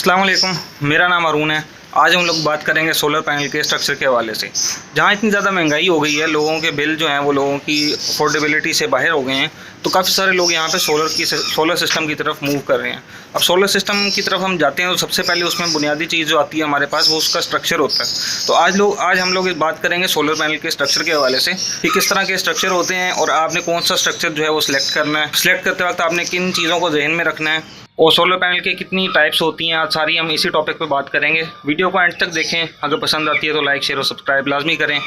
अस्सलाम वालेकुम, मेरा नाम अरुण है। आज हम लोग बात करेंगे सोलर पैनल के स्ट्रक्चर के हवाले से। जहाँ इतनी ज़्यादा महंगाई हो गई है, लोगों के बिल जो हैं वो लोगों की अफोर्डेबिलिटी से बाहर हो गए हैं, तो काफ़ी सारे लोग यहाँ पे सोलर सिस्टम की तरफ मूव कर रहे हैं। अब सोलर सिस्टम की तरफ हम जाते हैं तो सबसे पहले उसमें बुनियादी चीज़ जो आती है हमारे पास, वो उसका स्ट्रक्चर होता है। तो आज हम लोग बात करेंगे सोलर पैनल के स्ट्रक्चर के हवाले से कि किस तरह के स्ट्रक्चर होते हैं और आपने कौन सा स्ट्रक्चर जो है वो सिलेक्ट करना है। सिलेक्ट करते वक्त आपने किन चीज़ों को जहन में रखना है और सोलर पैनल के कितनी टाइप्स होती हैं, आज सारी हम इसी टॉपिक पे बात करेंगे। वीडियो को एंड तक देखें, अगर पसंद आती है तो लाइक शेयर और सब्सक्राइब लाजमी करें।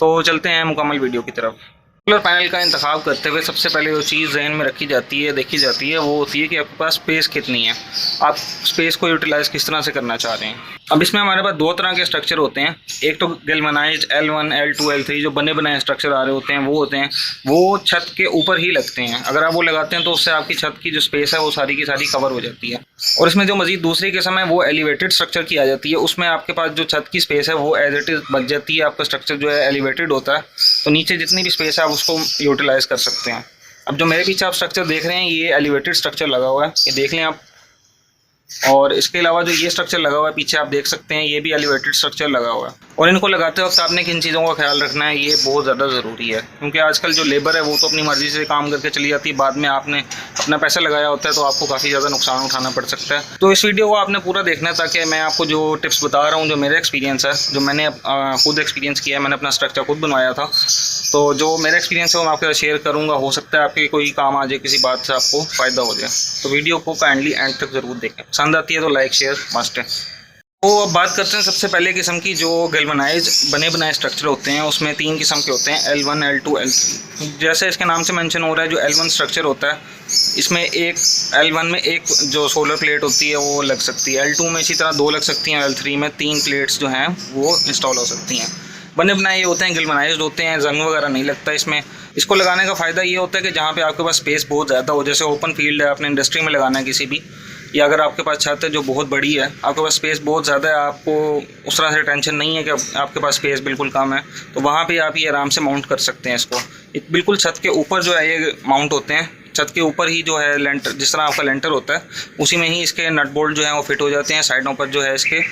तो चलते हैं मुकम्मल वीडियो की तरफ। सोलर पैनल का इंतखाब करते हुए सबसे पहले जो चीज़ जहन में रखी जाती है, देखी जाती है, वो होती है कि आपके पास स्पेस कितनी है, आप स्पेस को यूटिलाइज़ किस तरह से करना चाह रहे हैं। अब इसमें हमारे पास दो तरह के स्ट्रक्चर होते हैं। एक तो गैल्वेनाइज्ड L1, L2, L3 जो बने बनाए स्ट्रक्चर आ रहे होते हैं, वो छत के ऊपर ही लगते हैं। अगर आप वो लगाते हैं तो उससे आपकी छत की जो स्पेस है वो सारी की सारी कवर हो जाती है। और इसमें जो मज़ीद दूसरी किस्म है वो एलिवेटेड स्ट्रक्चर की आ जाती है। उसमें आपके पास जो छत की स्पेस है वो एज इट इज़ बच जाती है, आपका स्ट्रक्चर जो है एलिवेटेड होता है, तो नीचे जितनी भी स्पेस है आप उसको यूटिलाइज़ कर सकते हैं। अब जो मेरे पीछे आप स्ट्रक्चर देख रहे हैं, ये एलिवेटेड स्ट्रक्चर लगा हुआ है, ये देख लें आप। और इसके अलावा जो ये स्ट्रक्चर लगा हुआ है पीछे आप देख सकते हैं, ये भी एलिवेटेड स्ट्रक्चर लगा हुआ है। और इनको लगाते वक्त आपने किन चीज़ों का ख्याल रखना है, ये बहुत ज़्यादा ज़रूरी है, क्योंकि आजकल जो लेबर है वो तो अपनी मर्ज़ी से काम करके चली जाती है, बाद में आपने अपना पैसा लगाया होता है तो आपको काफ़ी ज़्यादा नुकसान उठाना पड़ सकता है। तो इस वीडियो को आपने पूरा देखना है ताकि मैं आपको जो टिप्स बता रहा हूँ, जो मेरा एक्सपीरियंस है, जो मैंने खुद एक्सपीरियंस किया है, मैंने अपना स्ट्रक्चर खुद बनवाया था, तो जो मेरा एक्सपीरियंस है वो मैं आपके साथ शेयर करूँगा। हो सकता है आपके कोई काम आ जाए, किसी बात से आपको फ़ायदा हो जाए। तो वीडियो को काइंडली एंड तक ज़रूर देखें, पसंद आती है तो लाइक शेयर मस्ट है। तो अब बात करते हैं सबसे पहले किस्म की। जो गैल्वेनाइज बने बनाए स्ट्रक्चर होते हैं उसमें तीन किस्म के होते हैं, L1, L2, L3। जैसे इसके नाम से मेंशन हो रहा है, जो L1 स्ट्रक्चर होता है इसमें एक L1 में एक जो सोलर प्लेट होती है वो लग सकती है, L2 में इसी तरह 2 लग सकती हैं, L3 में 3 प्लेट्स जो हैं वो इंस्टॉल हो सकती हैं। बने बनाए ये होते हैं, गैल्वेनाइज्ड होते हैं, जंग वगैरह नहीं लगता इसमें। इसको लगाने का फ़ायदा ये होता है कि जहाँ पे आपके पास स्पेस बहुत ज़्यादा हो, जैसे ओपन फील्ड है, आपने इंडस्ट्री में लगाना है किसी भी, या अगर आपके पास छत है जो बहुत बड़ी है, आपके पास स्पेस बहुत ज़्यादा है, आपको उस तरह से टेंशन नहीं है कि आपके पास स्पेस बिल्कुल कम है, तो वहाँ पे आप ये आराम से माउंट कर सकते हैं इसको। बिल्कुल छत के ऊपर जो है ये माउंट होते हैं, छत के ऊपर ही जो है लेंटर, जिस तरह आपका लेंटर होता है उसी में ही इसके नट बोल्ट जो है वो फिट हो जाते हैं। साइडों पर जो है इसके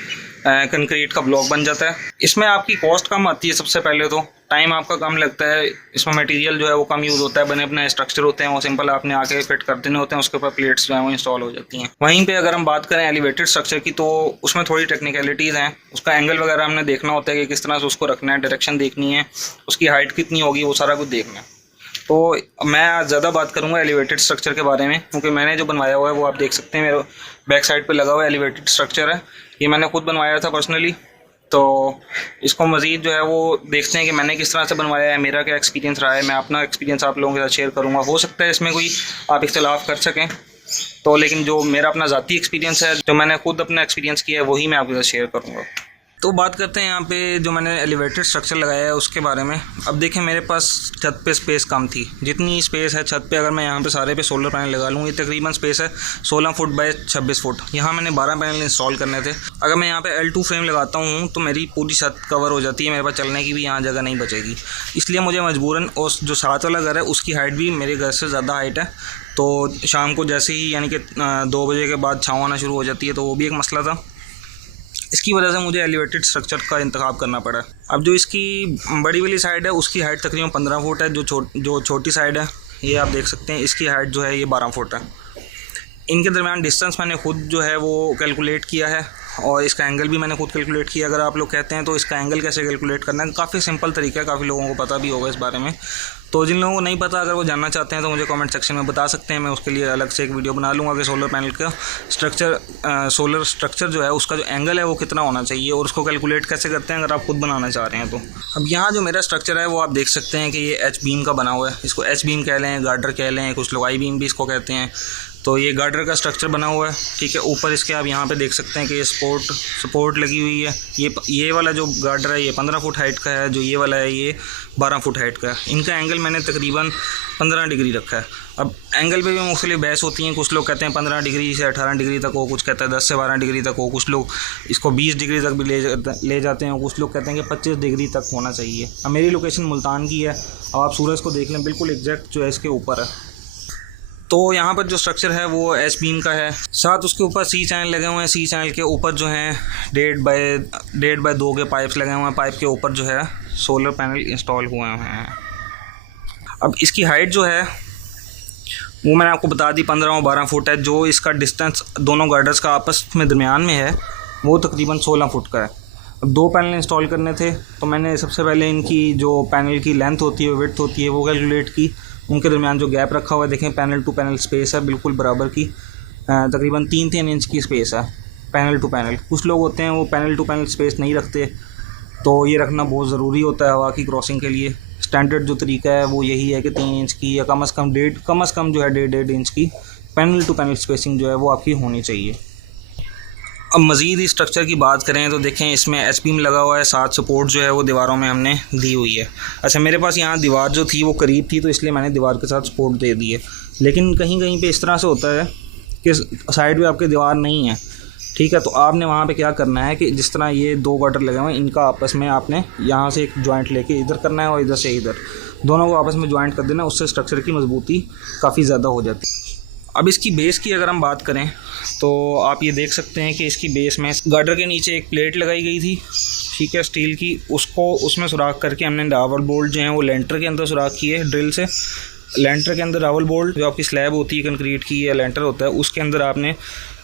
कंक्रीट का ब्लॉक बन जाता है। इसमें आपकी कॉस्ट कम आती है, सबसे पहले तो टाइम आपका कम लगता है, इसमें मटेरियल जो है वो कम यूज़ होता है, बने अपने स्ट्रक्चर होते हैं वो सिंपल आपने आके फिट कर देने होते हैं, उसके ऊपर प्लेट्स जो हैं वो इंस्टॉल हो जाती हैं। वहीं पे अगर हम बात करें एलिवेटेड स्ट्रक्चर की, तो उसमें थोड़ी टेक्निकलिटीज़ हैं। उसका एंगल वगैरह हमने देखना होता है कि किस तरह से उसको रखना है, डायरेक्शन देखनी है, उसकी हाइट कितनी होगी, वो सारा कुछ देखना है। तो मैं आज ज़्यादा बात करूंगा एलिवेटेड स्ट्रक्चर के बारे में, क्योंकि मैंने जो बनवाया हुआ है वो आप देख सकते हैं, मेरे बैक साइड पे लगा हुआ एलिवेटेड स्ट्रक्चर है, ये मैंने खुद बनवाया था पर्सनली। तो इसको मज़ीद जो है वो देखते हैं कि मैंने किस तरह से बनवाया है, मेरा क्या एक्सपीरियंस रहा है। मैं अपना एक्सपीरियंस आप लोगों के साथ शेयर करूँगा। हो सकता है इसमें कोई आप इख्तलाफ कर सकें, तो लेकिन जो मेरा अपना ज़ाती एक्सपीरियंस है, जो मैंने खुद अपना एक्सपीरियंस किया है, वही मैं आपके साथ शेयर करूँगा। तो बात करते हैं यहाँ पे जो मैंने एलिवेटेड स्ट्रक्चर लगाया है उसके बारे में। अब देखें, मेरे पास छत पे स्पेस कम थी। जितनी स्पेस है छत पे, अगर मैं यहाँ पे सारे पे सोलर पैनल लगा लूँ, ये तकरीबन स्पेस है 16 फुट बाय 26 फुट। यहाँ मैंने 12 पैनल इंस्टॉल करने थे। अगर मैं यहाँ पे L2 फ्रेम लगाता हूँ तो मेरी पूरी छत कवर हो जाती है, मेरे पास चलने की भी यहाँ जगह नहीं बचेगी। इसलिए मुझे मजबूरन उस जो साथ वाला घर है उसकी हाइट भी मेरे घर से ज़्यादा हाइट है, तो शाम को जैसे ही यानी कि 2 बजे के बाद छाँव आना शुरू हो जाती है, तो वो भी एक मसला था। इसकी वजह से मुझे एलिवेटेड स्ट्रक्चर का इंतखाब करना पड़ा। अब जो इसकी बड़ी वाली साइड है उसकी हाइट तकरीबन 15 फुट है, जो छोटी साइड है ये आप देख सकते हैं, इसकी हाइट जो है ये 12 फुट है। इनके दरमियान डिस्टेंस मैंने खुद जो है वो कैलकुलेट किया है, और इसका एंगल भी मैंने खुद कैलकुलेट किया। अगर आप लोग कहते हैं तो इसका एंगल कैसे कैलकुलेट करना है, काफ़ी सिंपल तरीका है, काफ़ी लोगों को पता भी होगा इस बारे में। तो जिन लोगों को नहीं पता, अगर वो जानना चाहते हैं तो मुझे कमेंट सेक्शन में बता सकते हैं, मैं उसके लिए अलग से एक वीडियो बना लूँगा कि सोलर पैनल का सोलर स्ट्रक्चर जो है उसका जो एंगल है वो कितना होना चाहिए और उसको कैलकुलेट कैसे करते हैं, अगर आप खुद बनाना चाह रहे हैं तो। अब यहाँ जो मेरा स्ट्रक्चर है वो आप देख सकते हैं कि ये एच बीम का बना हुआ है। इसको एच बीम कह लें, गार्डर कह लें, कुछ लोग आई बीम भी इसको कहते हैं। तो ये गार्डर का स्ट्रक्चर बना हुआ है, ठीक है। ऊपर इसके आप यहाँ पे देख सकते हैं कि ये सपोर्ट लगी हुई है। ये वाला जो गार्डर है ये 15 फुट हाइट का है, जो ये वाला है ये 12 फुट हाइट का है। इनका एंगल मैंने तकरीबन 15 डिग्री रखा है। अब एंगल पे भी मुख्तलिफ बहस होती हैं, कुछ लोग कहते हैं 15 डिग्री से 18 डिग्री तक हो, कुछ कहते हैं 10 से 12 डिग्री तक हो, कुछ लोग इसको 20 डिग्री तक भी ले जाते हैं, कुछ लोग कहते हैं कि 25 डिग्री तक होना चाहिए। अब मेरी लोकेशन मुल्तान की है, अब आप सूरज को देख लें, बिल्कुल एग्जैक्ट जो है इसके ऊपर है। तो यहाँ पर जो स्ट्रक्चर है वो एस बीम का है, साथ उसके ऊपर सी चैनल लगे हुए हैं। सी चैनल के ऊपर जो है 1.5x2 के पाइप्स लगे हुए हैं। पाइप के ऊपर जो है सोलर पैनल इंस्टॉल हुए हैं। अब इसकी हाइट जो है वो मैंने आपको बता दी 15 और 12 फुट है। जो इसका डिस्टेंस दोनों गार्डर्स का आपस में दरमियान में है वो तकरीबन 16 फुट का है। अब 2 पैनल इंस्टॉल करने थे तो मैंने सबसे पहले इनकी जो पैनल की लेंथ होती है, विड्थ होती है, वो कैलकुलेट की। उनके दरमियान जो गैप रखा हुआ है, देखें पैनल टू पैनल स्पेस है बिल्कुल बराबर की, तकरीबन 3-3 इंच की स्पेस है पैनल टू पैनल। कुछ लोग होते हैं वो पैनल टू पैनल स्पेस नहीं रखते, तो ये रखना बहुत ज़रूरी होता है हवा की क्रॉसिंग के लिए। स्टैंडर्ड जो तरीका है वो यही है कि 3 इंच की या कम से कम जो है 1.5 इंच की पैनल टू पैनल स्पेसिंग जो है वो आपकी होनी चाहिए। अब मज़ीद इस स्ट्रक्चर की बात करें तो देखें इसमें एस बीम लगा हुआ है, साथ सपोर्ट जो है वो दीवारों में हमने दी हुई है। अच्छा, मेरे पास यहाँ दीवार जो थी वो करीब थी तो इसलिए मैंने दीवार के साथ सपोर्ट दे दी है, लेकिन कहीं कहीं पे इस तरह से होता है कि साइड में आपके दीवार नहीं है, ठीक है। तो आपने वहाँ पे क्या करना है कि जिस तरह ये 2 गार्डर लगे हुए हैं, इनका आपस में आपने यहाँ से एक जॉइंट लेके इधर करना है और इधर से इधर, दोनों को आपस में जॉइंट कर देना। उससे स्ट्रक्चर की मजबूती काफ़ी ज़्यादा हो जाती है। अब इसकी बेस की अगर हम बात करें तो आप ये देख सकते हैं कि इसकी बेस में गार्डर के नीचे एक प्लेट लगाई गई थी, ठीक है, स्टील की। उसको उसमें सुराख करके हमने रावल बोल्ट जो हैं वो लेंटर के अंदर सुराख किए ड्रिल से। लेंटर के अंदर रावल बोल्ट, जो आपकी स्लैब होती है कंक्रीट की या लेंटर होता है, उसके अंदर आपने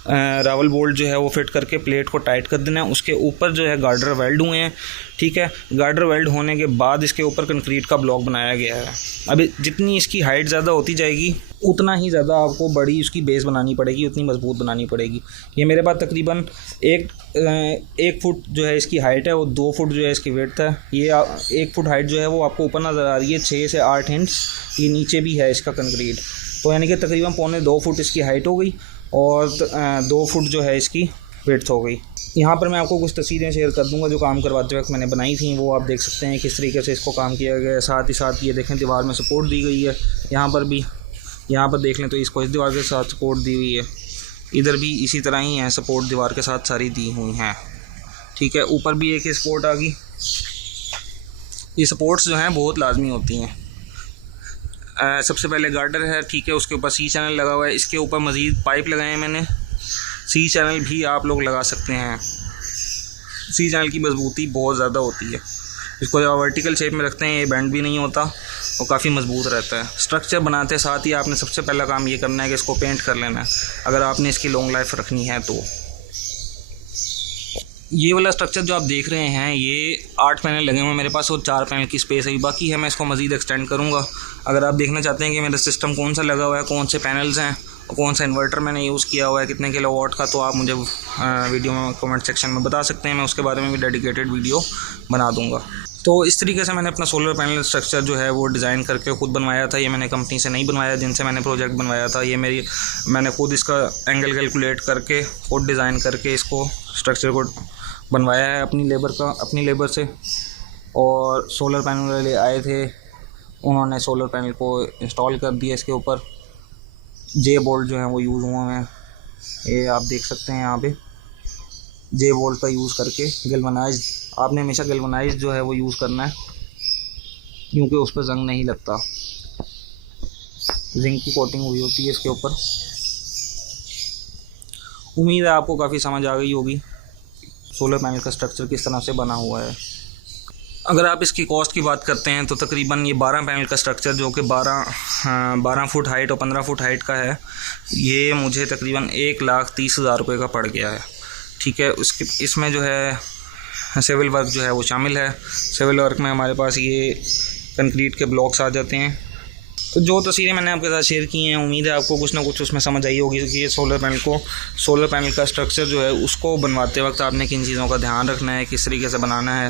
रावल बोल्ट जो है वो फिट करके प्लेट को टाइट कर देना है। उसके ऊपर जो है गार्डर वेल्ड हुए हैं, ठीक है। गार्डर वेल्ड होने के बाद इसके ऊपर कंक्रीट का ब्लॉक बनाया गया है। अभी जितनी इसकी हाइट ज़्यादा होती जाएगी उतना ही ज़्यादा आपको बड़ी उसकी बेस बनानी पड़ेगी, उतनी मजबूत बनानी पड़ेगी। ये मेरे पास तकरीबन 1 फुट जो है इसकी हाइट है, वो 2 फुट जो है इसकी विड्थ है। ये 1 फुट हाइट जो है वो आपको ऊपर नज़र आ रही है, 6 से 8 इंच ये नीचे भी है इसका कंक्रीट, तो यानी कि तकरीबन 1.25 फुट इसकी हाइट हो गई और 2 फुट जो है इसकी विड्थ हो गई। यहाँ पर मैं आपको कुछ तस्वीरें शेयर कर दूंगा जो काम करवाते वक्त मैंने बनाई थी, वो आप देख सकते हैं किस तरीके से इसको काम किया गया है। साथ ही साथ ये देखें दीवार में सपोर्ट दी गई है, यहाँ पर भी, यहाँ पर देख लें तो इसको इस दीवार के साथ सपोर्ट दी हुई है, इधर भी इसी तरह ही है, सपोर्ट दीवार के साथ सारी दी हुई हैं, ठीक है। ऊपर भी एक सपोर्ट आ गई। ये सपोर्ट्स जो हैं बहुत लाजमी होती हैं। सबसे पहले गार्डर है, ठीक है, उसके ऊपर सी चैनल लगा हुआ है, इसके ऊपर मज़ीद पाइप लगाए हैं मैंने। सी चैनल भी आप लोग लगा सकते हैं, सी चैनल की मजबूती बहुत ज़्यादा होती है। इसको जब वर्टिकल शेप में रखते हैं ये बेंड भी नहीं होता और काफ़ी मजबूत रहता है। स्ट्रक्चर बनाते साथ ही आपने सबसे पहला काम ये करना है कि इसको पेंट कर लेना है, अगर आपने इसकी लॉन्ग लाइफ रखनी है तो। ये वाला स्ट्रक्चर जो आप देख रहे हैं ये 8 पैनल लगे हुए हैं मेरे पास और 4 पैनल की स्पेस है, बाकी है, मैं इसको मज़ीद एक्सटेंड करूँगा। अगर आप देखना चाहते हैं कि मेरा सिस्टम कौन सा लगा हुआ है, कौन से पैनल्स हैं और कौन सा इन्वर्टर मैंने यूज़ किया हुआ है, कितने किलोवाट का, तो आप मुझे वीडियो में कमेंट सेक्शन में बता सकते हैं, मैं उसके बारे में भी डेडिकेटेड वीडियो बना दूँगा। तो इस तरीके से मैंने अपना सोलर पैनल स्ट्रक्चर जो है वो डिज़ाइन करके ख़ुद बनवाया था। ये मैंने कंपनी से नहीं बनवाया जिनसे मैंने प्रोजेक्ट बनवाया था, ये मैंने खुद इसका एंगल कैलकुलेट करके खुद डिज़ाइन करके इसको स्ट्रक्चर को बनवाया है अपनी लेबर से। और सोलर पैनल वाले आए थे, उन्होंने सोलर पैनल को इंस्टॉल कर दिया। इसके ऊपर जे बोल्ट जो हैं वो यूज़ हुए हैं, ये आप देख सकते हैं यहाँ पे जे बोल्ट का यूज़ करके। गैल्वेनाइज्ड, आपने हमेशा गैल्वेनाइज्ड जो है वो यूज़ करना है क्योंकि उस पर जंग नहीं लगता, जिंक की कोटिंग हुई होती है इसके ऊपर। उम्मीद है आपको काफ़ी समझ आ गई होगी सोलर पैनल का स्ट्रक्चर किस तरह से बना हुआ है। अगर आप इसकी कॉस्ट की बात करते हैं तो तकरीबन ये 12 पैनल का स्ट्रक्चर जो कि 12 फुट हाइट और 15 फुट हाइट का है, ये मुझे तकरीबन 1,30,000 रुपये का पड़ गया है, ठीक है। इसमें जो है सिविल वर्क जो है वो शामिल है। सिविल वर्क में हमारे पास ये कंक्रीट के ब्लॉक्स आ जाते हैं। तो जो तस्वीरें मैंने आपके साथ शेयर की हैं, उम्मीद है आपको कुछ ना कुछ उसमें समझ आई होगी कि ये सोलर पैनल का स्ट्रक्चर जो है उसको बनवाते वक्त आपने किन चीज़ों का ध्यान रखना है, किस तरीके से बनाना है।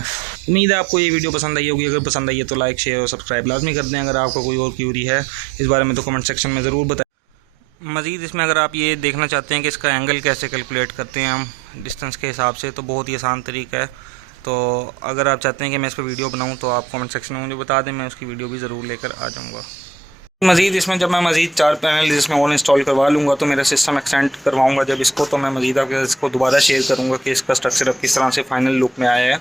उम्मीद है आपको ये वीडियो पसंद आई होगी। अगर पसंद आई है तो लाइक, शेयर और सब्सक्राइब लाजमी कर दें। अगर आपको कोई और क्यूरी है इस बारे में तो कमेंट सेक्शन में ज़रूर बताएं। मज़ीद इसमें अगर आप ये देखना चाहते हैं कि इसका एंगल कैसे कैलकुलेट करते हैं हम डिस्टेंस के हिसाब से, तो बहुत ही आसान तरीका है। तो अगर आप चाहते हैं कि मैं इस पर वीडियो बनाऊँ तो आप कमेंट सेक्शन में मुझे बता दें, मैं उसकी वीडियो भी ज़रूर लेकर आ जाऊँगा। मज़ीद इसमें जब मैं मज़ीद 4 पैनल जिसमें और इंस्टॉल करवा लूँगा तो मेरा सिस्टम एक्सटेंड करवाऊँगा जब इसको, तो मैं मज़ीद आपके इसको दोबारा शेयर करूँगा कि इसका स्ट्रक्चर अब किस तरह से फाइनल लुक में आया है।